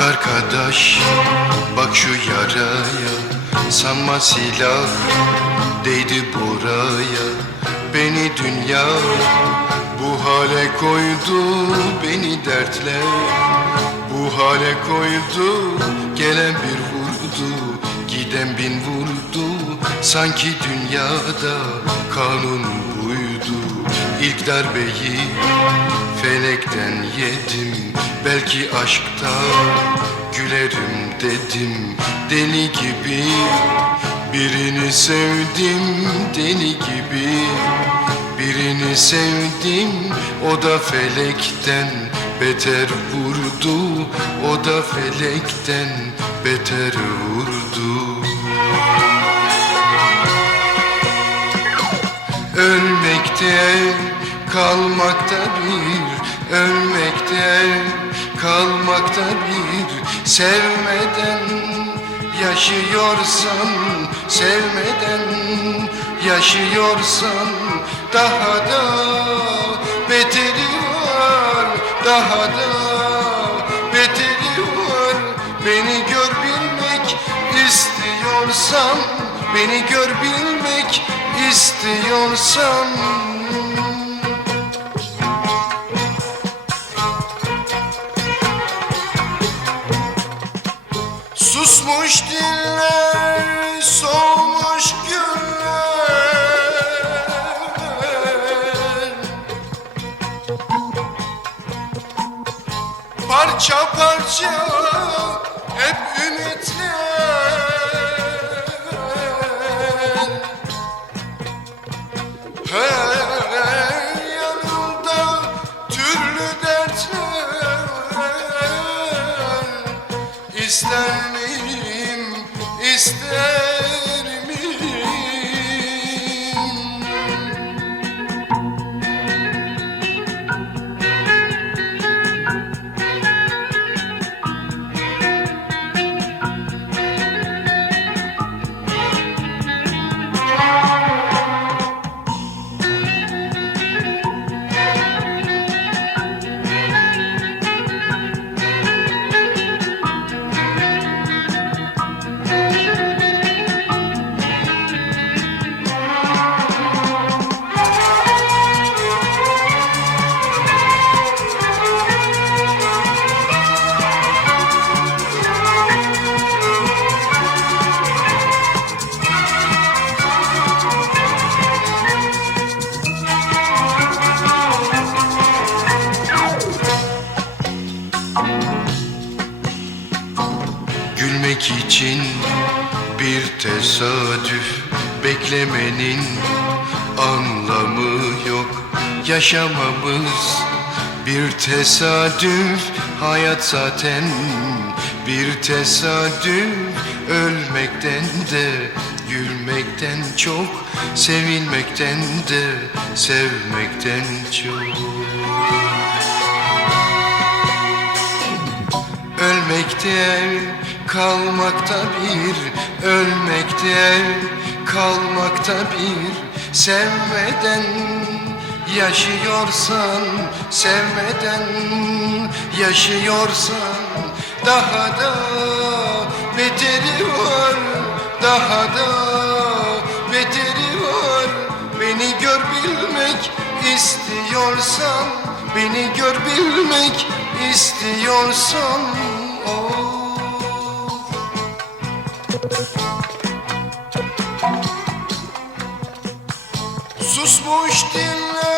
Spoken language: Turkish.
yaş Bak şu yaraya Sanma silah Değdi buraya. Beni dünya Bu hale koydu Beni dertler Bu hale koydu Gelen bir vurdu Giden bin vurdu. Sanki dünyada Kanun buydu. İlk darbeyi Felekten yedim Belki aşkta Gülerim dedim. Deli gibi Birini sevdim Deli gibi Birini sevdim. O da felekten Beter vurdu O da felekten Beter vurdu. Ölmekte kalmakta bir Ölmekte kalmakta bir. Sevmeden yaşıyorsan Sevmeden yaşıyorsan Daha da beteri var Daha da beteri var Beni gör bilmek istiyorsan Beni gör bilmek istiyorsan Parça parça hep ümitler tesadüf Beklemenin anlamı yok. Yaşamamız bir tesadüf Hayat zaten bir tesadüf. Ölmekten de gülmekten çok Sevilmekten de sevmekten çok. Ölmekte kalmakta bir Ölmekte kalmakta bir. Sevmeden yaşıyorsan Sevmeden yaşıyorsan Daha da beteri var Daha da beteri var. Beni gör bilmek istiyorsan Beni gör bilmek istiyorsan Solmuş gül